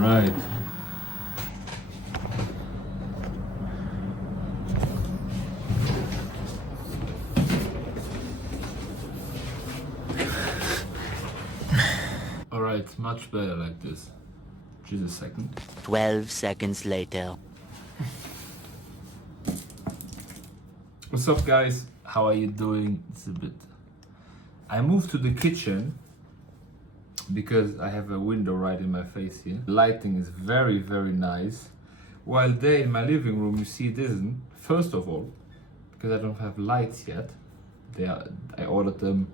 Alright. Alright, much better like this. Just a second. 12 seconds later. What's up, guys? How are you doing? It's a bit... I moved to the kitchen because I have a window right in my face here. Lighting is very, very nice. While there in my living room, you see it isn't. First of all, because I don't have lights yet. I ordered them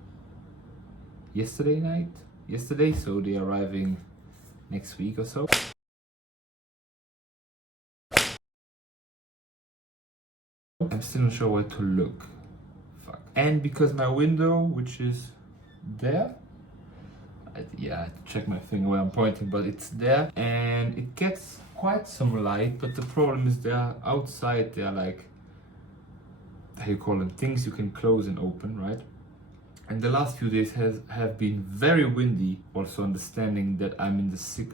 yesterday, so they're arriving next week or so. I'm still not sure where to look. Fuck. And because my window, which is there, I had to check my finger where I'm pointing, but it's there, and it gets quite some light. But the problem is they're outside. They're like, how you call them, things you can close and open, right? And the last few days have been very windy. Also understanding that I'm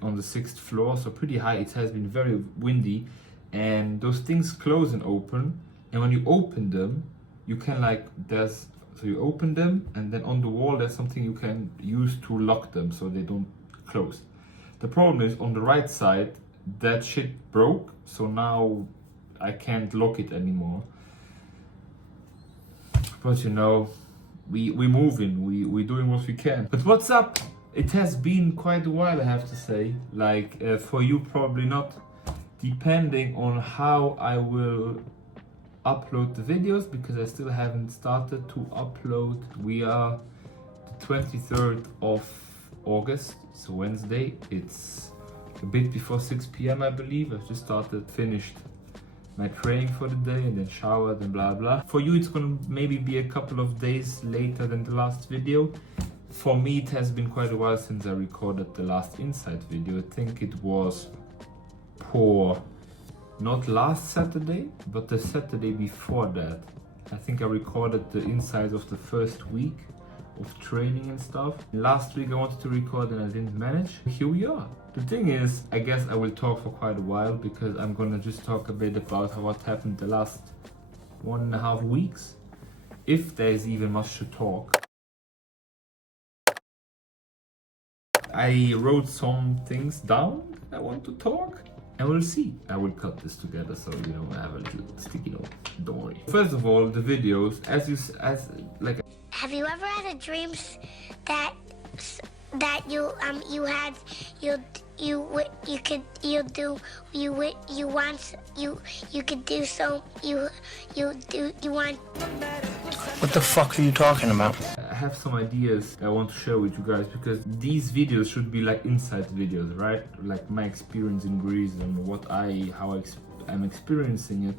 on the 6th floor, so pretty high. It has been very windy, and those things close and open. And when you open them, you can so you open them, and then on the wall there's something you can use to lock them so they don't close. The problem is on the right side, that shit broke, so now I can't lock it anymore. But you know, we're moving, we're doing what we can. But what's up? It has been quite a while, I have to say. Like, for you probably not, depending on how I will upload the videos, because I still haven't started to upload. We are the 23rd of August, so Wednesday. It's a bit before 6 p.m. I believe. I've just finished my training for the day, and then showered and blah blah. For you it's gonna maybe be a couple of days later than the last video. For me it has been quite a while since I recorded the last inside video. I think it was not last Saturday, but the Saturday before that. I think I recorded the insides of the first week of training and stuff. Last week I wanted to record and I didn't manage. Here we are. The thing is, I guess I will talk for quite a while, because I'm gonna just talk a bit about what happened the last 1.5 weeks. If there's even much to talk. I wrote some things down I want to talk. And we'll see. I will cut this together, so you know, I have a little sticky note. Don't worry. First of all, the videos, Have you ever had a dream that you want? What the fuck are you talking about? I have some ideas I want to share with you guys, because these videos should be like inside videos, right? Like my experience in Greece and how I'm experiencing it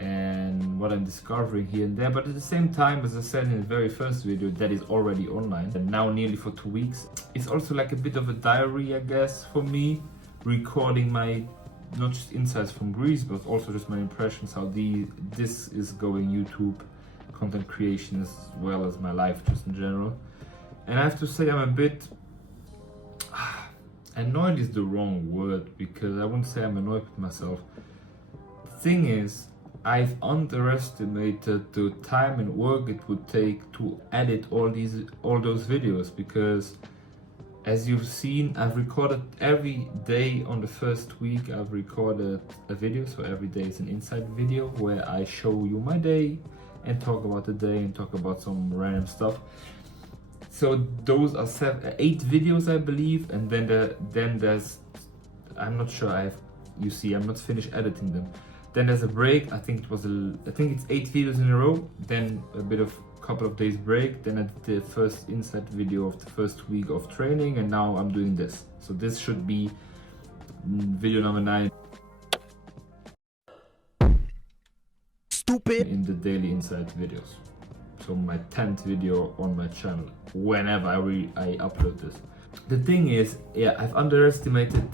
and what I'm discovering here and there. But at the same time, as I said in the very first video, that is already online and now nearly for 2 weeks. It's also like a bit of a diary, I guess, for me, recording my not just insights from Greece, but also just my impressions, how this is going, YouTube content creation, as well as my life just in general. And I have to say, I'm a bit annoyed is the wrong word, because I wouldn't say I'm annoyed with myself. The thing is, I've underestimated the time and work it would take to edit all those videos, because as you've seen, I've recorded every day. On the first week I've recorded a video, so every day is an inside video where I show you my day and talk about the day and talk about some random stuff. So those are 8 videos, I believe, and then there's, I'm not sure, you see, I'm not finished editing them. Then there's a break. I think it's 8 videos in a row, then a bit of couple of days break, then I did the first inside video of the first week of training, and now I'm doing this. So this should be video number 9. Stupid. In the daily inside videos. So my 10th video on my channel, whenever I upload this. The thing is, yeah, I've underestimated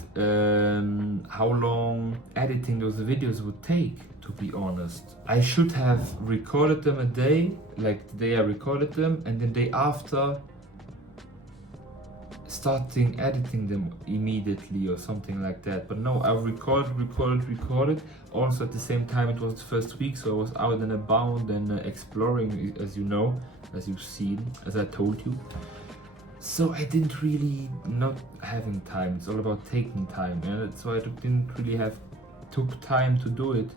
how long editing those videos would take, to be honest. I should have recorded them a day, like the day I recorded them, and the day after starting editing them immediately or something like that. But no, I recorded. Also at the same time, it was the first week, so I was out and about and exploring, as you know, as you've seen, as I told you. So I didn't really not having time. It's all about taking time, and that's why I didn't really took time to do it.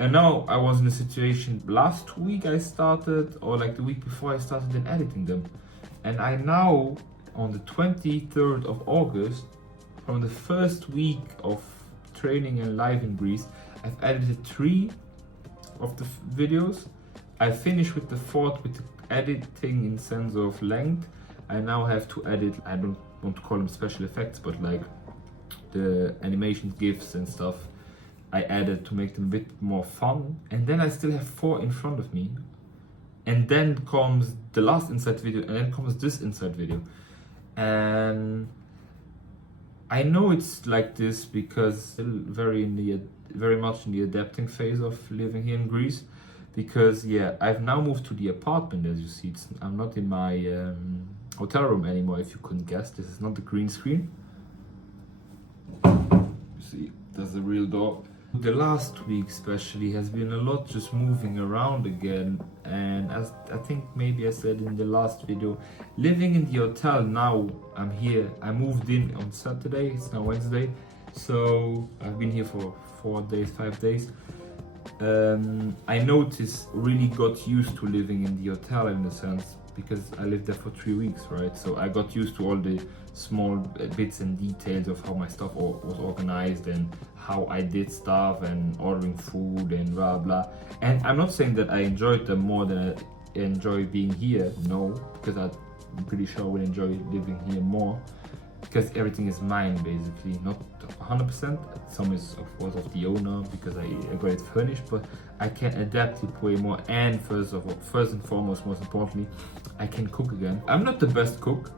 And now I was in a situation last week I started, or like the week before I started in editing them. And I now, on the 23rd of August, from the first week of training and live in Greece, I've edited 3 of the videos. I finished with the 4th with the editing in sense of length. I now have to edit, I don't want to call them special effects, but like the animation GIFs and stuff I added to make them a bit more fun. And then I still have 4 in front of me. And then comes the last inside video, and then comes this inside video. And I know it's like this because still very much in the adapting phase of living here in Greece. Because yeah, I've now moved to the apartment, as you see. I'm not in my hotel room anymore, if you couldn't guess. This is not the green screen. You see, there's a real door. The last week especially has been a lot just moving around again, and as I think maybe I said in the last video, living in the hotel now. I'm here, I moved in on Saturday, it's now Wednesday, so I've been here for 4 days, 5 days. I noticed, really got used to living in the hotel in a sense, because I lived there for 3 weeks, right? So I got used to all the small bits and details of how my stuff was organized and how I did stuff and ordering food and blah blah. And I'm not saying that I enjoyed them more than I enjoy being here, no, because I'm pretty sure I would enjoy living here more, because everything is mine basically, not 100%. Some is of course of the owner because I got it furnished, but I can adapt it way more. And first and foremost, most importantly, I can cook again. I'm not the best cook,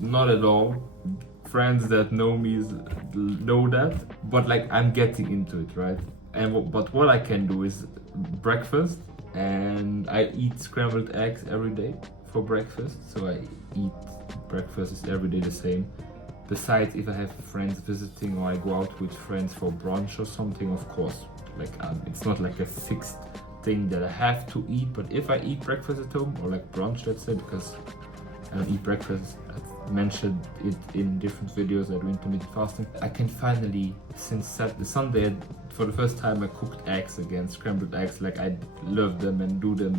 not at all. Friends that know me know that, but like I'm getting into it, right? And but what I can do is breakfast, and I eat scrambled eggs every day for breakfast. So I eat breakfast is every day the same. Besides, if I have friends visiting or I go out with friends for brunch or something, of course, like it's not like a fixed thing that I have to eat. But if I eat breakfast at home, or like brunch, let's say, because I don't eat breakfast, I mentioned it in different videos, I do intermittent fasting. I can finally, since Sunday, for the first time I cooked eggs again, scrambled eggs, like I love them and do them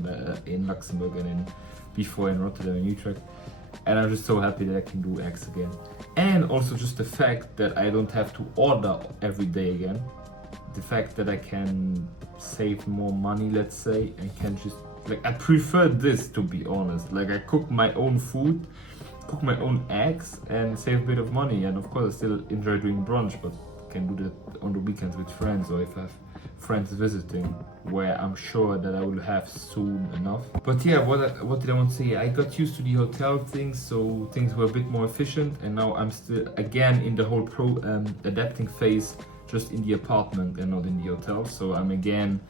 in Luxembourg and before in Rotterdam and Utrecht. And I'm just so happy that I can do eggs again. And also just the fact that I don't have to order every day again. The fact that I can save more money, let's say, and can just, like, I prefer this, to be honest. Like, I cook my own food, cook my own eggs, and save a bit of money. And of course I still enjoy doing brunch, but can do that on the weekends with friends, or if I have friends visiting, where I'm sure that I will have soon enough. But yeah, what did I want to say? I got used to the hotel things, so things were a bit more efficient, and now I'm still again in the whole adapting phase, just in the apartment and not in the hotel. So I'm again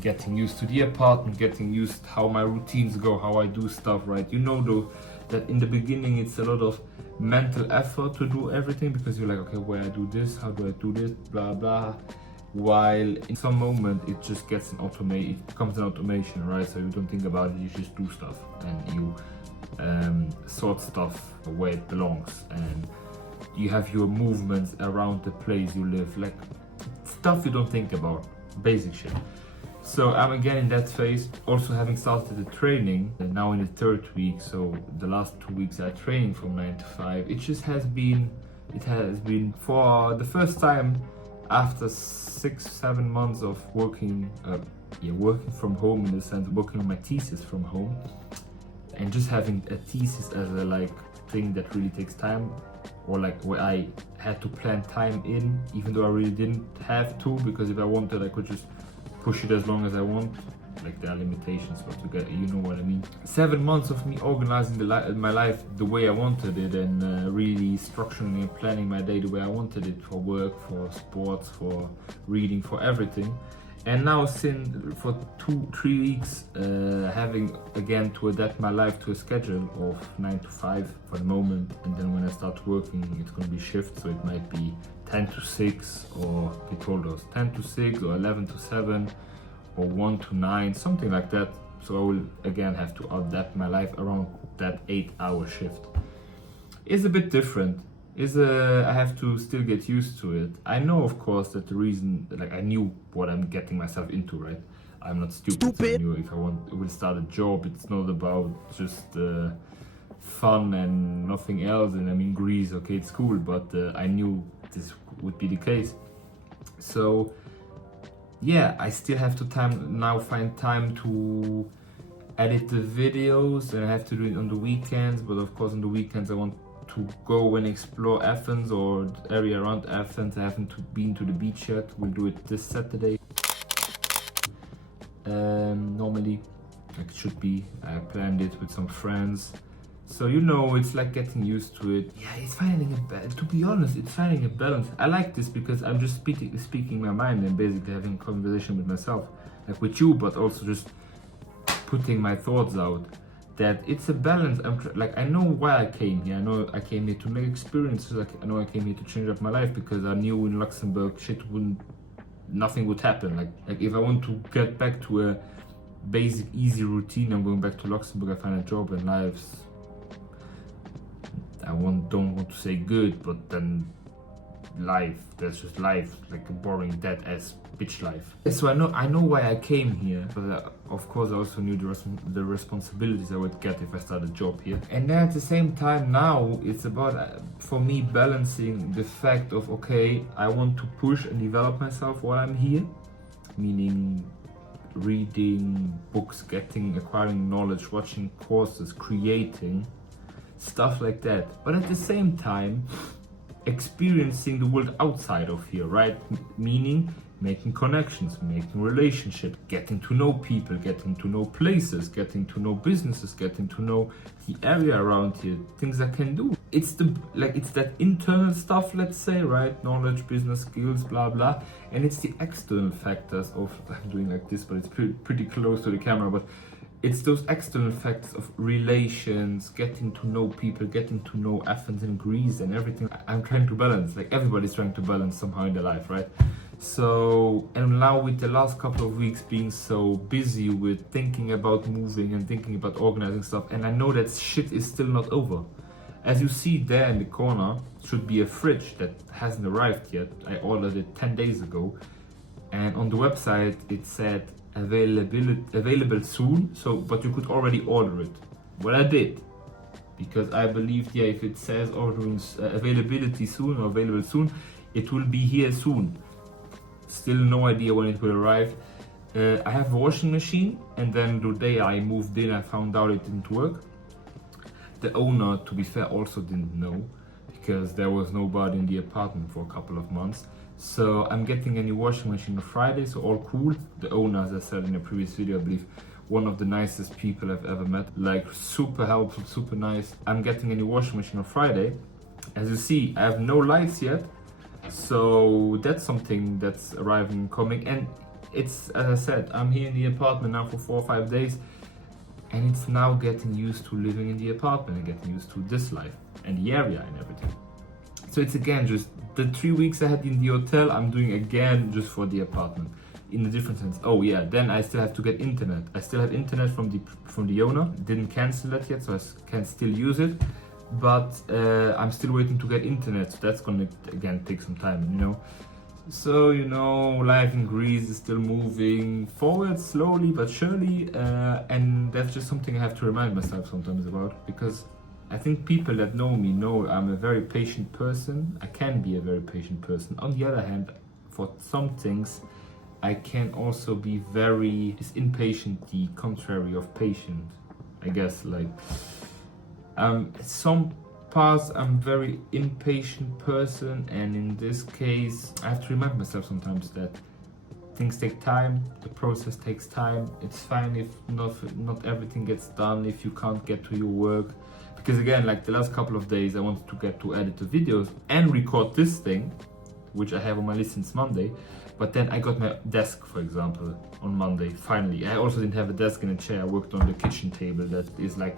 getting used to the apartment, getting used how my routines go, how I do stuff, right? You know though that in the beginning it's a lot of mental effort to do everything, because you're like, okay, where I do this, how do I do this, blah blah. While in some moment it just gets it becomes an automation, right? So you don't think about it, you just do stuff, and you sort stuff where it belongs, and you have your movements around the place you live, like stuff you don't think about, basic shit. So I'm again in that phase, also having started the training, and now in the 3rd week. So the last 2 weeks I training from 9 to 5. It has been for the first time after 6-7 months of working from home, in the sense of working on my thesis from home, and just having a thesis as a like thing that really takes time, or like where I had to plan time in, even though I really didn't have to, because if I wanted I could just push it as long as I want. Like there are limitations, but you know what I mean. 7 months of me organizing my life the way I wanted it, and really structuring and planning my day the way I wanted it, for work, for sports, for reading, for everything. And now since for 2-3 weeks, having again to adapt my life to a schedule of 9 to 5 for the moment, and then when I start working, it's going to be shift, so it might be 10 to 6, or they told us 10 to 6, or 11 to 7, or 1 to 9, something like that. So I will again have to adapt my life around that 8-hour shift. It's a bit different. I have to still get used to it. I know, of course, that the reason, like I knew what I'm getting myself into, right? I'm not stupid. So I knew if I will start a job, it's not about just fun and nothing else. And I mean, Greece, okay, it's cool, but I knew this would be the case. So yeah, I still have to find time to edit the videos, and I have to do it on the weekends. But of course, on the weekends I want to go and explore Athens or the area around Athens. I haven't been to the beach yet. We'll do it this Saturday. Normally, like it should be. I planned it with some friends. So you know, it's like getting used to it. Yeah, it's finding to be honest, it's finding a balance. I like this because I'm just speaking my mind and basically having a conversation with myself, like with you, but also just putting my thoughts out. That it's a balance. I know why I came here. I know I came here to make experiences. Like I know I came here to change up my life because I knew in Luxembourg nothing would happen. Like if I want to get back to a basic easy routine, I'm going back to Luxembourg. I find a job and lives. Don't want to say good, but then that's just life, like a boring dead ass bitch life. So I know why I came here, but of course I also knew the responsibilities I would get if I started a job here. And then at the same time now it's about for me balancing the fact of okay, I want to push and develop myself while I'm here, meaning reading books, acquiring knowledge, watching courses, creating stuff like that, but at the same time experiencing the world outside of here, right? Meaning making connections, making relationships, getting to know people, getting to know places, getting to know businesses, getting to know the area around here, things I can do. It's that internal stuff, let's say, right? Knowledge, business skills, blah blah, and it's the external factors of I'm doing like this, but it's pretty close to the camera, but it's those external factors of relations, getting to know people, getting to know Athens and Greece and everything. I'm trying to balance, like everybody's trying to balance somehow in their life, right? So, and now with the last couple of weeks being so busy with thinking about moving and thinking about organizing stuff, and I know that shit is still not over. As you see there in the corner, should be a fridge that hasn't arrived yet. I ordered it 10 days ago, and on the website it said available soon, but you could already order it. Well, I did, because I believed, yeah, if it says ordering availability soon or available soon, it will be here soon. Still no idea when it will arrive. I have a washing machine, and then the day I moved in I found out it didn't work. The owner, to be fair, also didn't know, because there was nobody in the apartment for a couple of months. So I'm getting a new washing machine on Friday, so all cool. The owner, as I said in a previous video, I believe one of the nicest people I've ever met, like super helpful, super nice. I'm getting a new washing machine on Friday. As you see, I have no lights yet, so that's something that's arriving and coming. And it's, as I said, I'm here in the apartment now for 4 or 5 days, and it's now getting used to living in the apartment and getting used to this life and the area and everything. So it's again just the 3 weeks I had in the hotel, I'm doing again just for the apartment in a different sense. Oh yeah, then I still have to get internet. I still have internet from the owner. Didn't cancel that yet, so I can still use it. But I'm still waiting to get internet, so that's gonna again take some time, you know. So you know, life in Greece is still moving forward slowly but surely, and that's just something I have to remind myself sometimes about, because I think people that know me know I'm a very patient person. I can be a very patient person. On the other hand, for some things, I can also be impatient, the contrary of patient, I guess. Like, some parts I'm very impatient person, and in this case, I have to remind myself sometimes that things take time, the process takes time. It's fine if not everything gets done, if you can't get to your work. Because again, like the last couple of days, I wanted to get to edit the videos and record this thing, which I have on my list since Monday. But then I got my desk, for example, on Monday, finally. I also didn't have a desk and a chair. I worked on the kitchen table that is like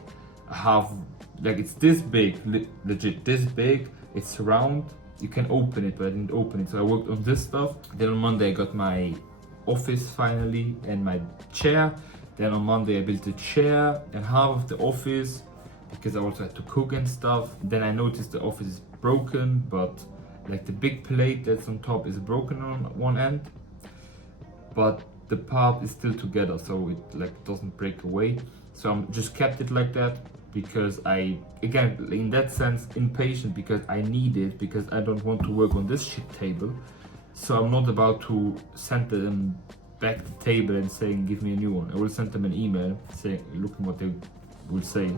it's this big, legit this big. It's round. You can open it, but I didn't open it. So I worked on this stuff. Then on Monday I got my office finally and my chair. Then on Monday I built a chair and half of the office because I also had to cook and stuff. Then I noticed the office is broken, but like the big plate that's on top is broken on one end, but the part is still together, so it like doesn't break away. So I'm just kept it like that because I, again, in that sense, impatient because I need it, because I don't want to work on this shit table. So I'm not about to send them back the table and saying give me a new one. I will send them an email saying, looking what they will say,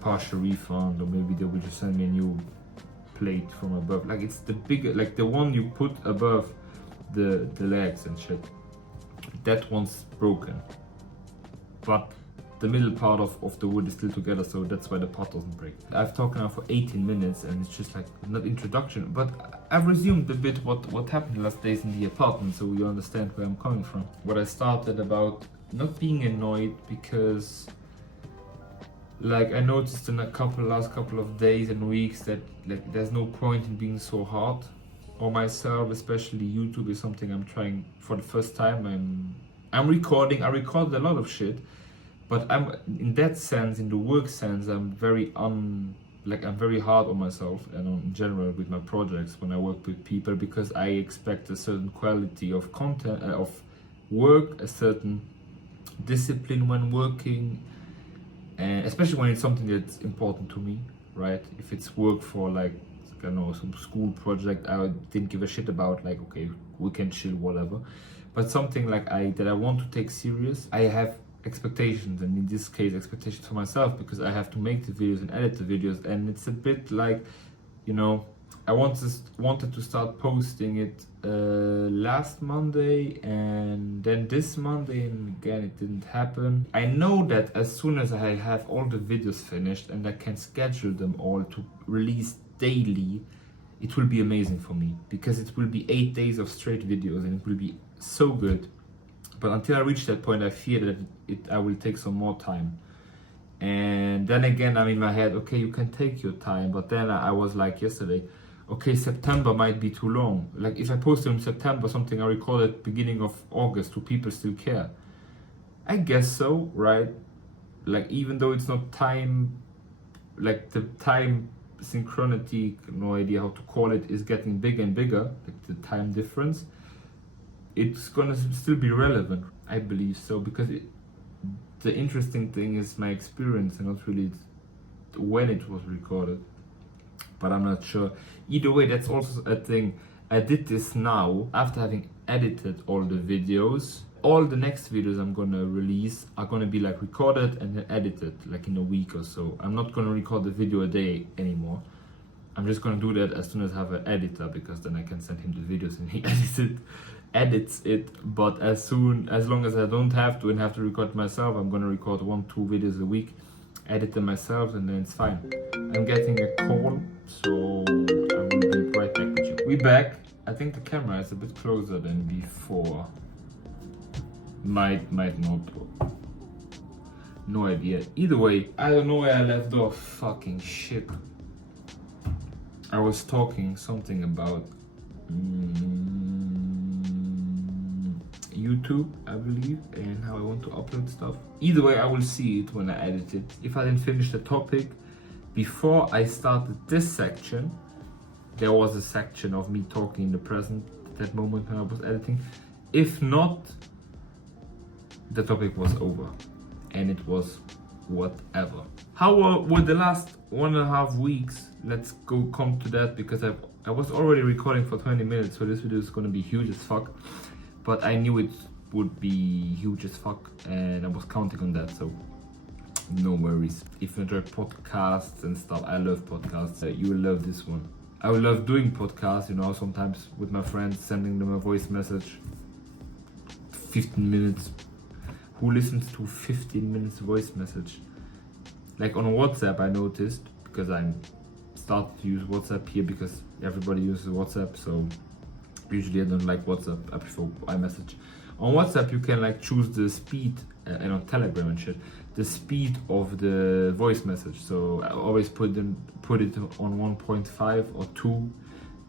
partial refund, or maybe they will just send me a new plate from above. Like it's the bigger, like the one you put above the legs and shit. That one's broken, but the middle part of the wood is still together, so that's why the part doesn't break. I've talked now for 18 minutes and it's just like not introduction, but I've resumed a bit what happened the last days in the apartment, so you understand where I'm coming from. What I started about not being annoyed because like I noticed in last couple of days and weeks that like there's no point in being so hard on myself, especially YouTube is something I'm trying for the first time. I'm recording. I recorded a lot of shit, but I'm in that sense, in the work sense, I'm very I'm very hard on myself and in general with my projects when I work with people, because I expect a certain quality of content of work, a certain discipline when working, and especially when it's something that's important to me, right? If it's work for like I don't know, some school project I didn't give a shit about, like okay, we can chill, whatever. But something like that I want to take serious, I have expectations, and in this case expectations for myself, because I have to make the videos and edit the videos, and it's a bit like, you know, I wanted to start posting it last Monday and then this Monday, and again it didn't happen. I know that as soon as I have all the videos finished and I can schedule them all to release daily, it will be amazing for me, because it will be 8 days of straight videos and it will be so good. But until I reach that point, I fear that I will take some more time. And then again, I'm in my head, okay, you can take your time. But then I was like yesterday, okay, September might be too long. Like if I post in September something I recorded beginning of August, do people still care? I guess so, right? Like even though it's not time, like the time synchronity, no idea how to call it, is getting bigger and bigger, like the time difference, it's gonna still be relevant, I believe so, because the interesting thing is my experience and not really when it was recorded, but I'm not sure. Either way, that's also a thing. I did this now after having edited all the videos. All the next videos I'm gonna release are gonna be like recorded and then edited like in a week or so. I'm not gonna record the video a day anymore. I'm just gonna do that as soon as I have an editor, because then I can send him the videos and he edits it. But as long as I don't have to and have to record myself, I'm gonna record 1-2 videos a week, edit them myself, and then it's fine. I'm getting a call, so I will be right back with you. We back. I think the camera is a bit closer than before. Might not. No idea. Either way, I don't know where I left off. Fucking shit. I was talking something about YouTube, I believe, and how I want to upload stuff. Either way, I will see it when I edit it. If I didn't finish the topic before I started this section, there was a section of me talking in the present at that moment when I was editing. If not, the topic was over and it was whatever. How were the last 1.5 weeks? Let's come to that, because I was already recording for 20 minutes, so this video is gonna be huge as fuck. But I knew it would be huge as fuck, and I was counting on that, so no worries. If you enjoy podcasts and stuff, I love podcasts. You will love this one. I will love doing podcasts, you know, sometimes with my friends, sending them a voice message. 15 minutes. Who listens to 15 minutes voice message? Like on WhatsApp, I noticed, because I'm started to use WhatsApp here because everybody uses WhatsApp, so Usually I don't like WhatsApp, I prefer iMessage. On WhatsApp you can like choose the speed, and on Telegram and shit, the speed of the voice message. So I always put it on 1.5 or 2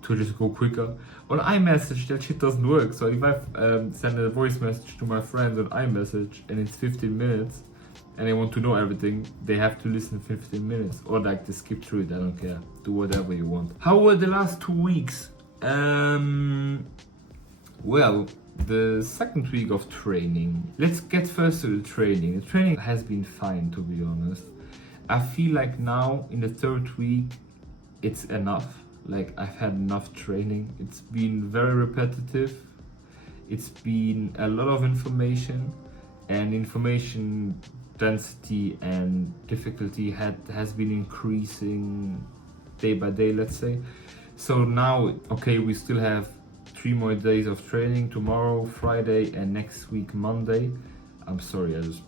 to just go quicker. On iMessage that shit doesn't work. So if I send a voice message to my friends on iMessage and it's 15 minutes and they want to know everything, they have to listen 15 minutes, or like they skip through it. I don't care, do whatever you want. How were the last 2 weeks? Well, the second week of training. Let's get first to the training. The training has been fine, to be honest. I feel like now in the third week it's enough. Like I've had enough training. It's been very repetitive. It's been a lot of information, and information density and difficulty has been increasing day by day, let's say. So now, okay, we still have 3 more days of training, tomorrow, Friday, and next week, Monday. I'm sorry, I just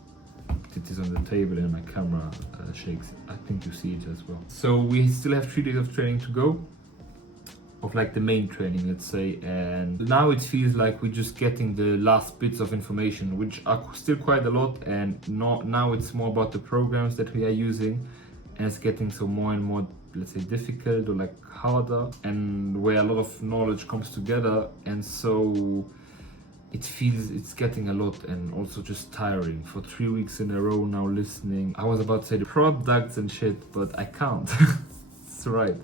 did this on the table and my camera shakes. I think you see it as well. So we still have 3 days of training to go, of like the main training, let's say. And now it feels like we're just getting the last bits of information, which are still quite a lot. And now it's more about the programs that we are using, and it's getting so more and more, let's say, difficult or like harder, and where a lot of knowledge comes together. And so it feels it's getting a lot, and also just tiring for 3 weeks in a row now listening. I was about to say the products and shit, but I can't. It's right.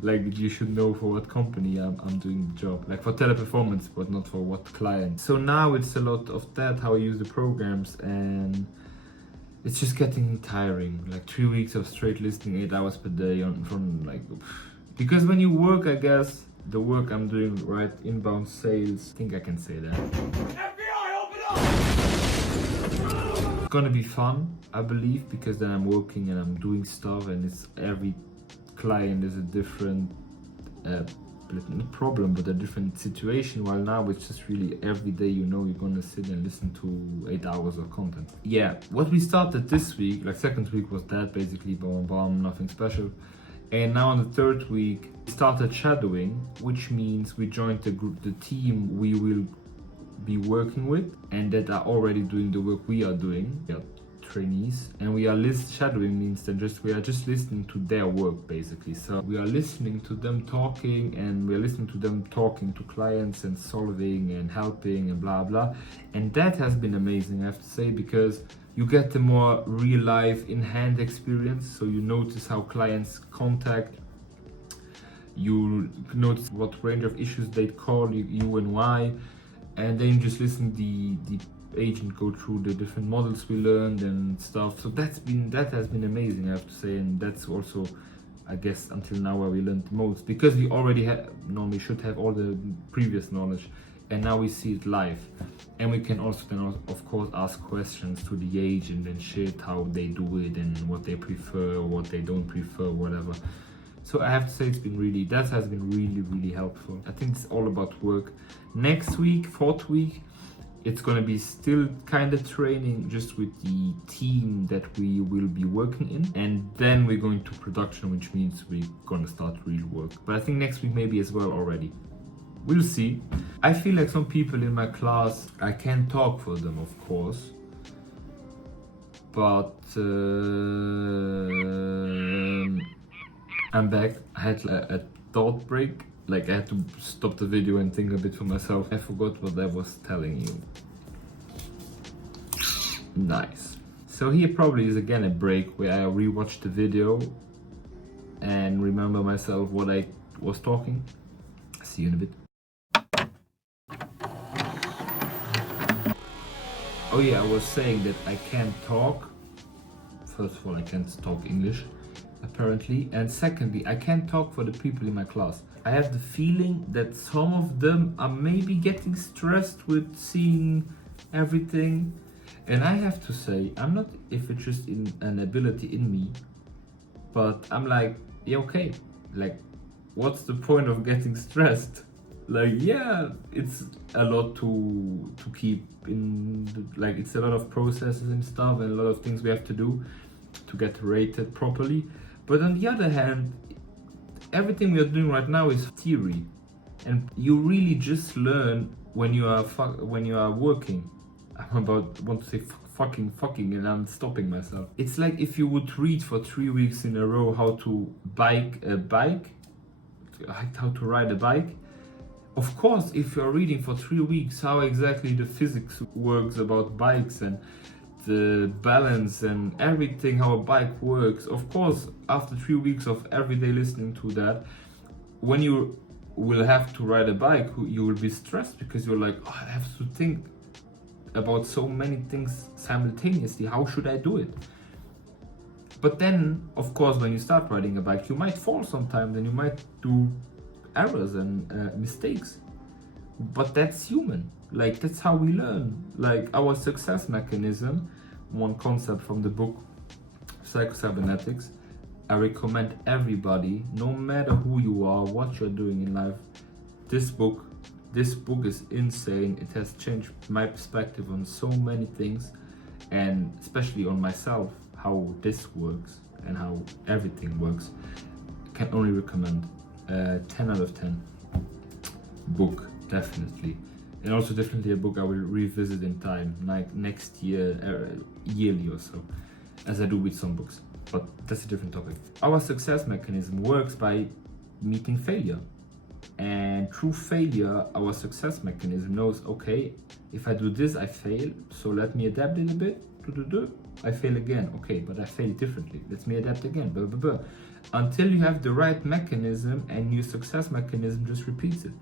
Like you should know for what company I'm doing the job, like for Teleperformance, but not for what client. So now it's a lot of that, how I use the programs, and it's just getting tiring. Like 3 weeks of straight listening 8 hours per day from like, because when you work, I guess the work I'm doing, right, inbound sales, I think I can say that. FBI, open up! It's gonna be fun, I believe, because then I'm working and I'm doing stuff, and it's every client is a different not problem, but a different situation. While now it's just really every day, you know, you're gonna sit and listen to 8 hours of content. Yeah, what we started this week, like second week, was that basically bomb, nothing special. And now on the third week we started shadowing, which means we joined the group, the team we will be working with, and that are already doing the work we are doing. Yeah, trainees, and we are shadowing means that we are just listening to their work, basically. So we are listening to them talking, and we are listening to them talking to clients and solving and helping and blah blah. And that has been amazing, I have to say, because you get the more real life in hand experience. So you notice how clients contact you, notice what range of issues they'd call you and why, and then you just listen the agent go through the different models we learned and stuff. So that has been amazing, I have to say. And that's also, I guess, until now where we learned the most, because we already normally should have all the previous knowledge, and now we see it live, and we can also then of course ask questions to the agent and shit, how they do it and what they prefer, what they don't prefer, whatever. So I have to say that has been really helpful. I think it's all about work. Next week, fourth week, it's gonna be still kind of training, just with the team that we will be working in, and then we're going to production, which means we're gonna start real work. But I think next week maybe as well already. We'll see. I feel like some people in my class, I can't talk for them, of course, but I'm back. I had a thought break. Like I had to stop the video and think a bit for myself. I forgot what I was telling you. Nice. So here probably is again a break where I rewatch the video and remember myself what I was talking. See you in a bit. Oh yeah, I was saying that I can't talk. First of all, I can't talk English, apparently. And secondly, I can't talk for the people in my class. I have the feeling that some of them are maybe getting stressed with seeing everything. And I have to say, I'm not if it's just an ability in me, but I'm like, yeah, okay, like, what's the point of getting stressed? Like, yeah, it's a lot to keep in, like, it's a lot of processes and stuff, and a lot of things we have to do to get rated properly. But on the other hand, everything we are doing right now is theory. And you really just learn when you are working. Want to say fucking, and I'm stopping myself. It's like if you would read for 3 weeks in a row how to ride a bike. Of course, if you're reading for 3 weeks how exactly the physics works about bikes and the balance and everything, how a bike works, of course, after 3 weeks of everyday listening to that, when you will have to ride a bike, you will be stressed because you're like, oh, I have to think about so many things simultaneously. How should I do it? But then, of course, when you start riding a bike, you might fall sometimes and you might do errors and mistakes. But that's human. Like, that's how we learn. Like, our success mechanism, one concept from the book Psycho-Cybernetics, I recommend everybody, no matter who you are, what you're doing in life, this book is insane. It has changed my perspective on so many things, and especially on myself, how this works and how everything works. I can only recommend 10 out of 10 book, definitely. And also definitely a book I will revisit in time, like next year, yearly or so, as I do with some books. But that's a different topic. Our success mechanism works by meeting failure. And through failure, our success mechanism knows, okay, if I do this, I fail. So let me adapt it a bit. I fail again. Okay, but I fail differently. Let me adapt again. Blah, blah, blah. Until you have the right mechanism and your success mechanism just repeats it.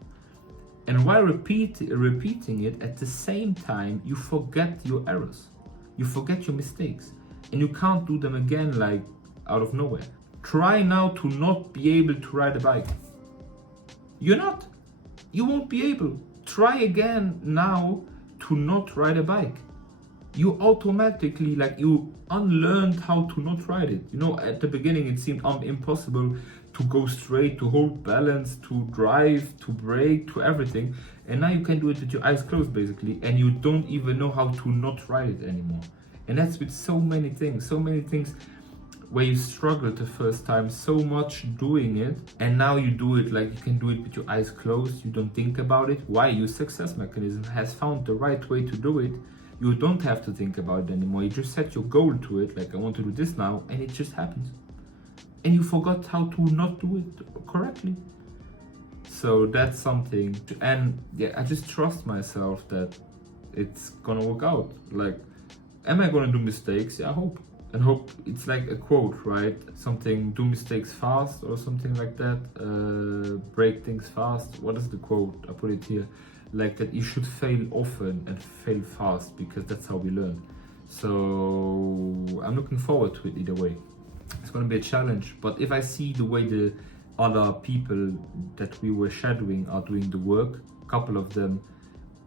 And while repeating it, at the same time, you forget your errors. You forget your mistakes. And you can't do them again, like, out of nowhere. Try now to not be able to ride a bike. You're not. You won't be able. Try again now to not ride a bike. You automatically, like, you unlearned how to not ride it. You know, at the beginning it seemed impossible to go straight, to hold balance, to drive, to brake, to everything. And now you can do it with your eyes closed, basically, and you don't even know how to not ride it anymore. And that's with so many things where you struggled the first time so much doing it, and now you do it, like, you can do it with your eyes closed. You don't think about it. Why? Your success mechanism has found the right way to do it. You don't have to think about it anymore. You just set your goal to it, like, I want to do this now, and it just happens. And you forgot how to not do it correctly. So that's something. And yeah, I just trust myself that it's gonna work out. Like, am I gonna do mistakes? Yeah, I hope. And hope, it's like a quote, right? Something, do mistakes fast or something like that. Break things fast. What is the quote? I put it here. Like that you should fail often and fail fast, because that's how we learn. So I'm looking forward to it either way. It's gonna be a challenge, but if I see the way the other people that we were shadowing are doing the work, a couple of them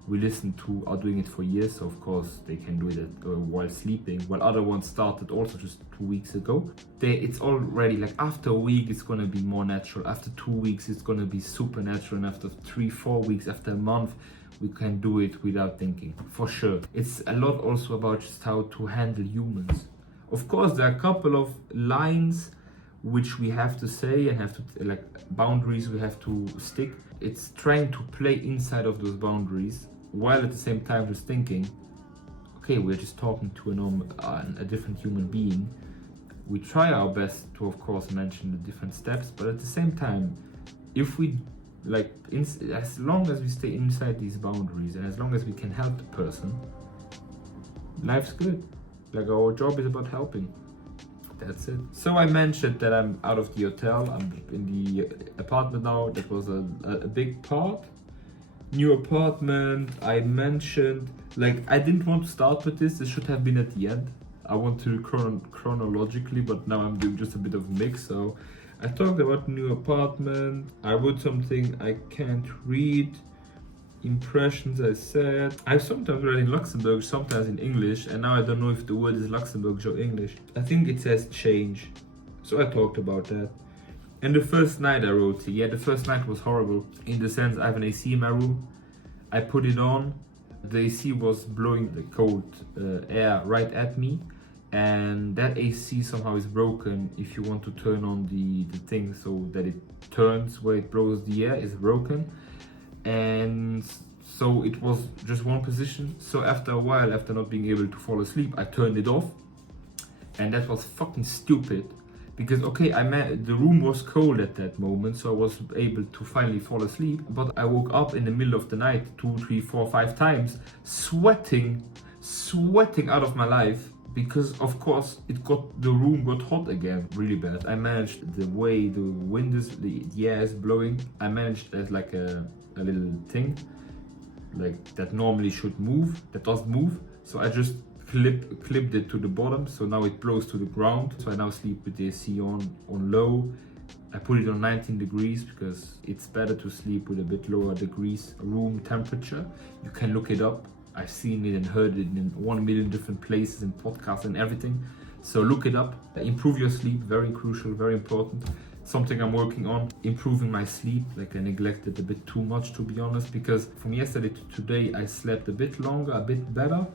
we listened to are doing it for years, so of course they can do it while sleeping, while other ones started also just 2 weeks ago. It's already like after a week it's gonna be more natural, after 2 weeks it's gonna be super natural, and after 3-4 weeks, after a month, we can do it without thinking, for sure. It's a lot also about just how to handle humans. Of course there are a couple of lines which we have to say and have to, like, boundaries we have to stick. It's trying to play inside of those boundaries, while at the same time just thinking, okay, we're just talking to a different human being. We try our best to, of course, mention the different steps, but at the same time, if we, like, as long as we stay inside these boundaries and as long as we can help the person, life's good. Like, our job is about helping. That's it. So I mentioned that I'm out of the hotel. I'm in the apartment now. That was a big part. New apartment. I mentioned, like, I didn't want to start with this. This should have been at the end. I want to chronologically, but now I'm doing just a bit of mix. So I talked about new apartment. I wrote something I can't read. Impressions, I said. I've sometimes read in Luxembourg, sometimes in English, and now I don't know if the word is Luxembourg or English. I think it says change. So I talked about that. And the first night I wrote, yeah, the first night was horrible. In the sense, I have an AC in my room. I put it on. The AC was blowing the cold air right at me. And that AC somehow is broken. If you want to turn on the thing so that it turns where it blows the air, is broken. and so it was just one position. So after a while, after not being able to fall asleep, I turned it off, and that was fucking stupid. Because okay, the room was cold at that moment, so I was able to finally fall asleep. But I woke up in the middle of the night 2, 3, 4, 5 times, sweating out of my life, because of course the room got hot again, really bad. I managed, the way the wind is, the air is blowing, I managed, there's like a little thing like that normally should move, that doesn't move. So I just clipped it to the bottom, so now it blows to the ground. So I now sleep with the AC on low. I put it on 19 degrees because it's better to sleep with a bit lower degrees room temperature. You can look it up. I've seen it and heard it in 1 million different places, in podcasts and everything. So look it up. Improve your sleep, very crucial, very important. Something I'm working on, improving my sleep. Like I neglected a bit too much, to be honest, because from yesterday to today I slept a bit longer, a bit better.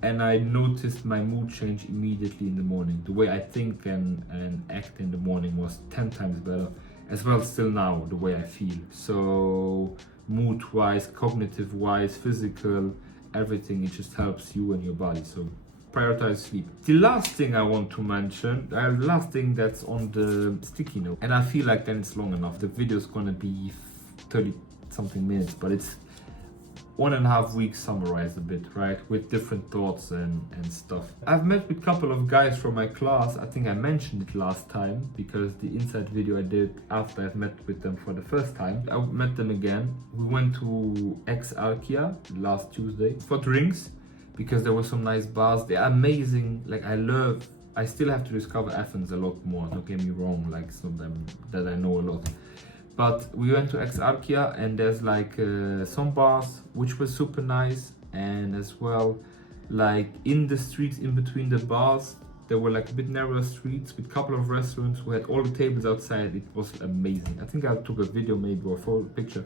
And I noticed my mood change immediately in the morning. The way I think and act in the morning was 10 times better. As well, still now, the way I feel. So mood-wise, cognitive-wise, physical, everything, it just helps you and your body. So prioritize sleep. The last thing I want to mention, last thing that's on the sticky note, and I feel like then it's long enough. The video is gonna be 30 something minutes, but it's 1.5 weeks summarized a bit, right? With different thoughts and stuff. I've met with a couple of guys from my class. I think I mentioned it last time because the inside video I did after I've met with them for the first time. I met them again. We went to Ex-Archia last Tuesday for drinks because there were some nice bars. They're amazing. Like I still have to discover Athens a lot more. Don't get me wrong, like some of them that I know a lot. But we went to Ex-Archia and there's like some bars which were super nice, and as well like in the streets in between the bars there were like a bit narrower streets with a couple of restaurants who had all the tables outside. It was amazing. I think I took a video maybe or a picture.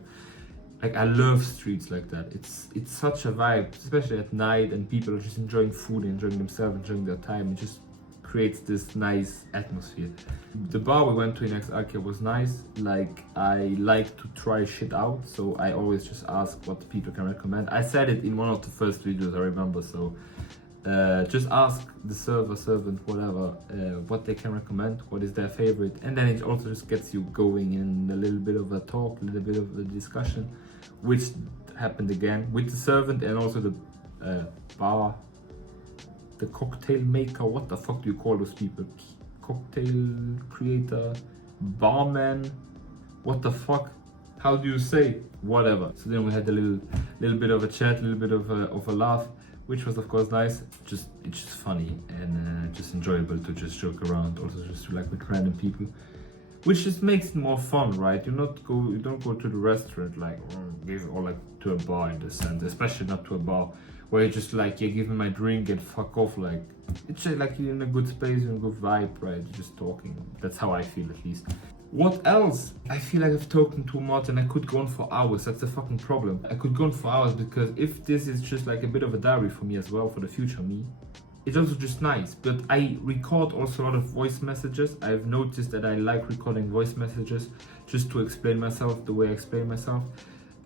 Like I love streets like that. It's such a vibe, especially at night, and people are just enjoying food, enjoying themselves, enjoying their time. It just creates this nice atmosphere. The bar we went to in Ex-Archia was nice. Like I like to try shit out, so I always just ask what people can recommend. I said it in one of the first videos I remember, so just ask the servant, whatever, what they can recommend, what is their favorite, and then it also just gets you going in a little bit of a talk, a little bit of a discussion, which happened again with the servant and also the bar. The cocktail maker, what the fuck do you call those people? Cocktail creator, barman, what the fuck? How do you say? Whatever. So then we had a little bit of a chat, a little bit of a laugh, which was of course nice. It's just funny and just enjoyable to just joke around, also just like with random people, which just makes it more fun, right? You don't go to the restaurant like or like to a bar in the sense, especially not to a bar where you're just like, yeah, give me my drink and fuck off. Like it's just like you're in a good space, in a good vibe, right? You're just talking. That's how I feel, at least. What else? I feel like I've talked too much and I could go on for hours. That's the fucking problem. I could go on for hours because if this is just like a bit of a diary for me as well, for the future me, it's also just nice. But I record also a lot of voice messages. I've noticed that I like recording voice messages just to explain myself the way I explain myself.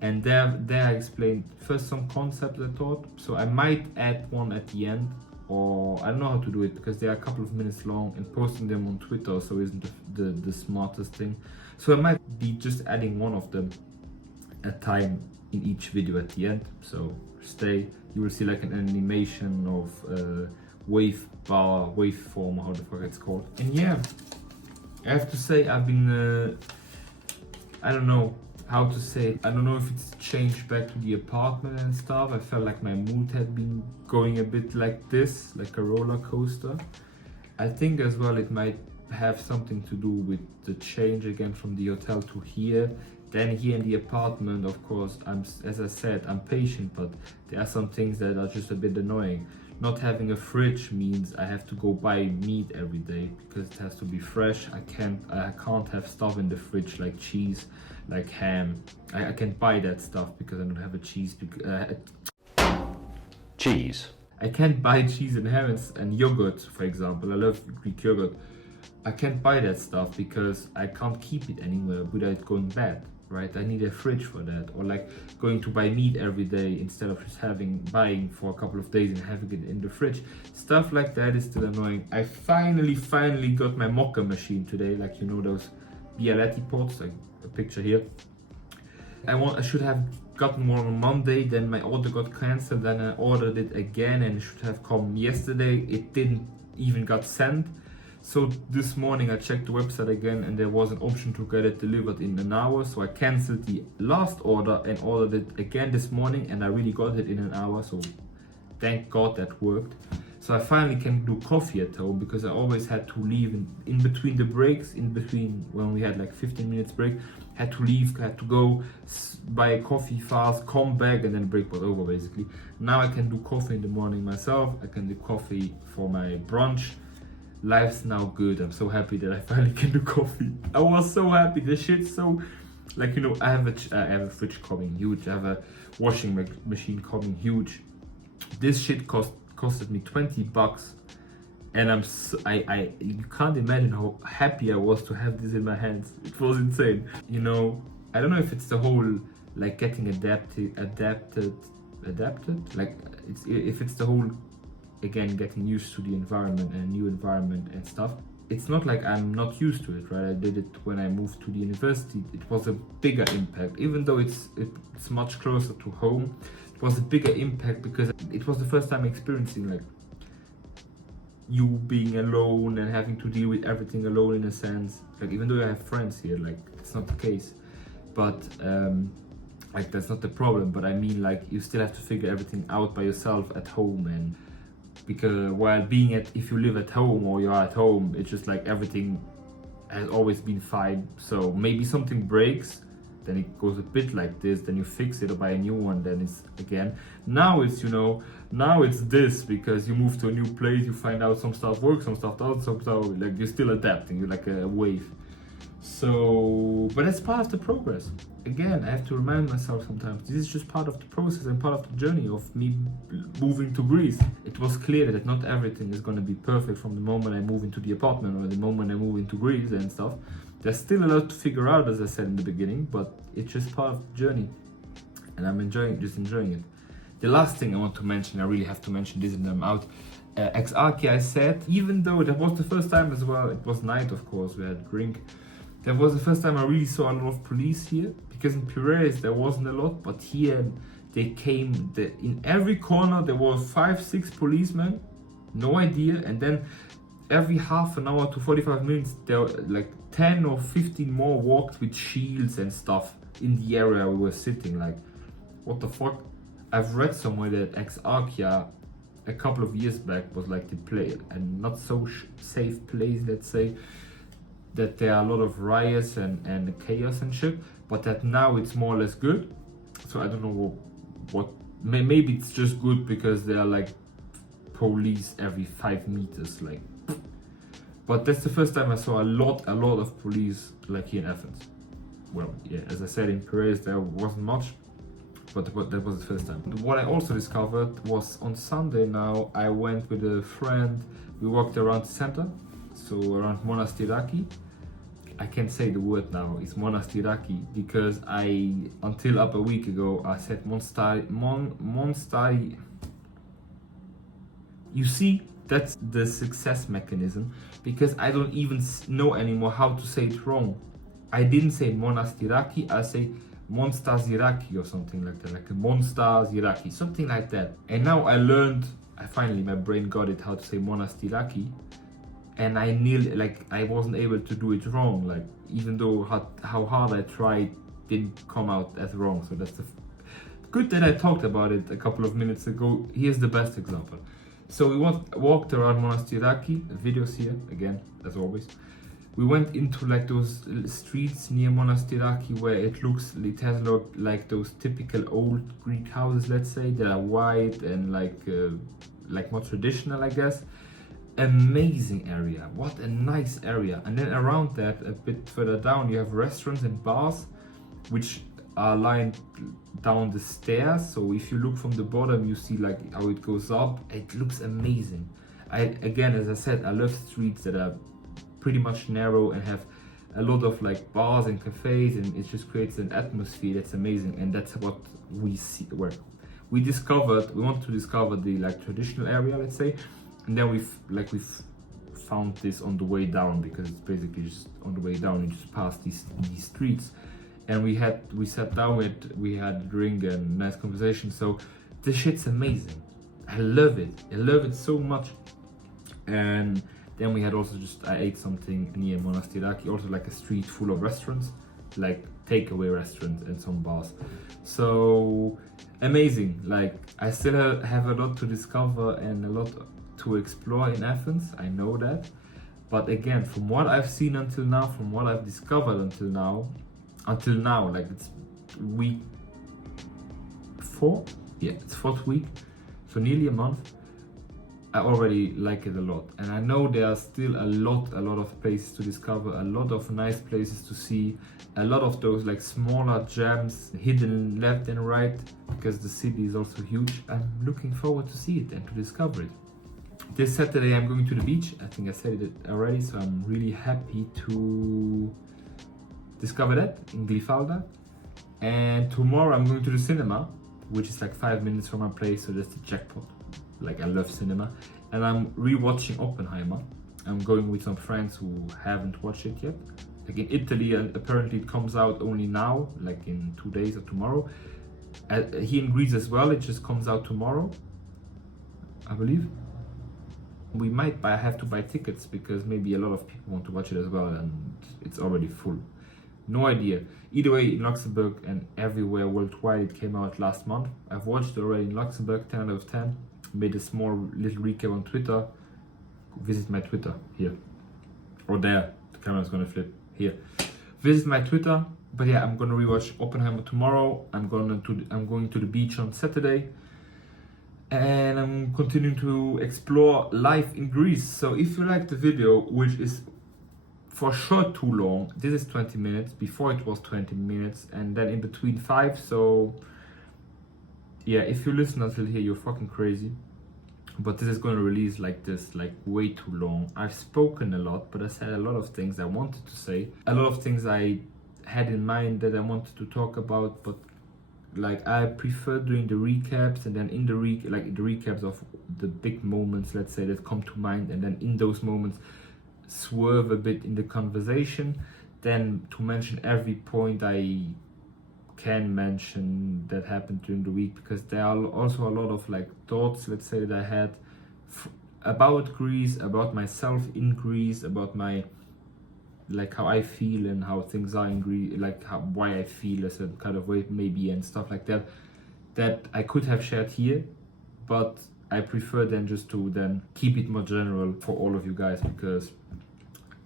And there I explained first some concepts I thought. So I might add one at the end, or I don't know how to do it because they are a couple of minutes long, and posting them on Twitter so isn't the smartest thing. So I might be just adding one of them at a time in each video at the end. So you will see like an animation of waveform, how the fuck it's called. And yeah, I have to say I've been I don't know how to say it. I don't know if it's changed back to the apartment and stuff. I felt like my mood had been going a bit like this, like a roller coaster. I think as well it might have something to do with the change again from the hotel to here. Then here in the apartment, of course, as I said, I'm patient, but there are some things that are just a bit annoying. Not having a fridge means I have to go buy meat every day because it has to be fresh. I can't have stuff in the fridge like cheese, like ham. I can't buy that stuff because I don't have a cheese. Cheese. I can't buy cheese and ham and yogurt, for example. I love Greek yogurt. I can't buy that stuff because I can't keep it anywhere without it going bad. right? I need a fridge for that. Or like going to buy meat every day instead of just buying for a couple of days and having it in the fridge. Stuff like that is still annoying. I finally got my mocha machine today, like you know those Bialetti pots, like a picture here. I should have gotten one on Monday, then my order got cancelled, then I ordered it again and it should have come yesterday. It didn't even got sent. So this morning I checked the website again and there was an option to get it delivered in an hour. So I cancelled the last order and ordered it again this morning, and I really got it in an hour. So thank God that worked. So I finally can do coffee at home, because I always had to leave in between the breaks, in between when we had like 15 minutes break, had to leave, had to go buy a coffee fast, come back, and then the break was over basically. Now I can do coffee in the morning myself. I can do coffee for my brunch. Life's now good. I'm so happy that I finally can do coffee. I was so happy. The shit's so, like, you know, I have a fridge coming huge. I have a washing machine coming huge. This shit costed me $20, and you can't imagine how happy I was to have this in my hands. It was insane. You know, I don't know if it's the whole like getting adapted. Like if it's the whole, again, getting used to the environment and a new environment and stuff. It's not like I'm not used to it, right? I did it when I moved to the university. It was a bigger impact, even though it's much closer to home. It was a bigger impact because it was the first time experiencing like you being alone and having to deal with everything alone in a sense. Like, even though I have friends here, like it's not the case, but like that's not the problem. But I mean, like, you still have to figure everything out by yourself at home. And because if you live at home or you're at home, it's just like everything has always been fine. So maybe something breaks, then it goes a bit like this, then you fix it or buy a new one, then it's again. Now it's, you know, now it's this, because you move to a new place, you find out some stuff works, some stuff doesn't, some stuff, like, you're still adapting, you're like a wave. So, but that's part of the progress. Again, I have to remind myself sometimes, this is just part of the process and part of the journey of me moving to Greece. It was clear that not everything is going to be perfect from the moment I move into the apartment or the moment I move into Greece and stuff. There's still a lot to figure out, as I said in the beginning, but it's just part of the journey. And I'm enjoying it. The last thing I want to mention, I really have to mention this and I'm out. Exarchia, I said, even though that was the first time as well, it was night, of course, we had a drink. That was the first time I really saw a lot of police here, because in Piraeus there wasn't a lot, but here they came, in every corner there were 5-6 policemen, no idea, and then every half an hour to 45 minutes there were like 10 or 15 more walked with shields and stuff in the area we were sitting. Like, what the fuck? I've read somewhere that Exarchia a couple of years back was like the place, and not so safe place, let's say, that there are a lot of riots and chaos and shit, but that now it's more or less good. So I don't know what maybe it's just good because there are like police every 5 meters, like. But that's the first time I saw a lot of police like here in Athens. Well, yeah, as I said, in Piraeus there wasn't much, but that was the first time. What I also discovered was on Sunday now, I went with a friend, we walked around the center, so around Monastiraki. I can't say the word now, it's Monastiraki, because until up a week ago, I said Monstari. You see, that's the success mechanism, because I don't even know anymore how to say it wrong. I didn't say Monastiraki, I say Monstaziraki or something like that, like a Monstaziraki, something like that. And now I finally, my brain got it how to say Monastiraki. And I wasn't able to do it wrong, like, even though how hard I tried, didn't come out as wrong. So that's good that I talked about it a couple of minutes ago. Here's the best example. So we walked around Monastiraki, videos here, again, as always. We went into like those streets near Monastiraki where it has looked like those typical old Greek houses, let's say, that are white and like more traditional, I guess. Amazing area, what a nice area. And then around that, a bit further down, you have restaurants and bars which are lined down the stairs. So if you look from the bottom, you see like how it goes up. It looks amazing. Again, as I said, I love streets that are pretty much narrow and have a lot of like bars and cafes, and it just creates an atmosphere that's amazing. And that's what we see, where we want to discover the like traditional area, let's say, and then we've found this on the way down, because it's basically just on the way down. You just pass these streets, and we sat down, we had a drink and nice conversation. So this shit's amazing. I love it so much. And then we had also I ate something near Monastiraki, also like a street full of restaurants, like takeaway restaurants and some bars. So amazing. Like, I still have a lot to discover and a lot to explore in Athens, I know that. But again, from what I've seen until now, from what I've discovered until now, like it's week 4, yeah, it's 4th week, so nearly a month. I already like it a lot, and I know there are still a lot of places to discover, a lot of nice places to see, a lot of those like smaller gems hidden left and right, because the city is also huge. I'm looking forward to see it and to discover it. This Saturday I'm going to the beach. I think I said it already, so I'm really happy to discover that in Glifalda. And tomorrow I'm going to the cinema, which is like 5 minutes from my place, so that's the jackpot. Like, I love cinema. And I'm rewatching Oppenheimer. I'm going with some friends who haven't watched it yet. Like in Italy, apparently it comes out only now, like in 2 days or tomorrow. Here in Greece as well, it just comes out tomorrow, I believe. We might have to buy tickets, because maybe a lot of people want to watch it as well, and it's already full. No idea. Either way, in Luxembourg and everywhere worldwide, it came out last month. I've watched it already in Luxembourg, 10 out of 10. Made a small little recap on Twitter. Visit my Twitter here. Or there. The camera's gonna flip. Here. Visit my Twitter. But yeah, I'm gonna rewatch Oppenheimer tomorrow. I'm going to the beach on Saturday. And I'm continuing to explore life in Greece. So if you like the video, which is for sure too long, this is 20 minutes. Before it was 20 minutes, and then in between 5. So yeah, if you listen until here, you're fucking crazy. But this is going to release like this, like way too long. I've spoken a lot, but I said a lot of things I wanted to say. A lot of things I had in mind that I wanted to talk about, but like, I prefer doing the recaps, and then in the recaps of the big moments, let's say, that come to mind, and then in those moments swerve a bit in the conversation, then to mention every point I can mention that happened during the week, because there are also a lot of like thoughts, let's say, that I had about Greece, about myself in Greece, about my, like, how I feel and how things are in Greece, like why I feel a certain kind of way maybe, and stuff like that, that I could have shared here, but I prefer then just to then keep it more general for all of you guys, because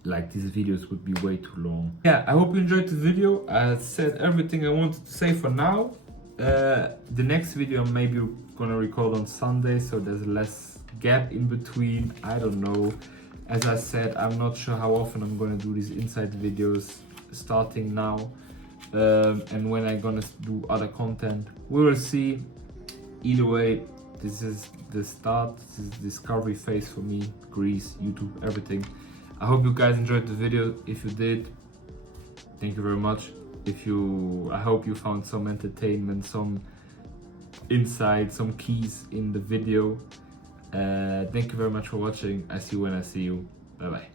like these videos would be way too long. Yeah, I hope you enjoyed the video. I said everything I wanted to say for now. The next video I'm maybe gonna record on Sunday, so there's less gap in between. I don't know. As I said, I'm not sure how often I'm gonna do these inside videos starting now, and when I'm gonna do other content. We will see. Either way, this is the start. This is the discovery phase for me. Greece, YouTube, everything. I hope you guys enjoyed the video. If you did, thank you very much. I hope you found some entertainment, some insight, some keys in the video. Thank you very much for watching. I see you when I see you. Bye bye.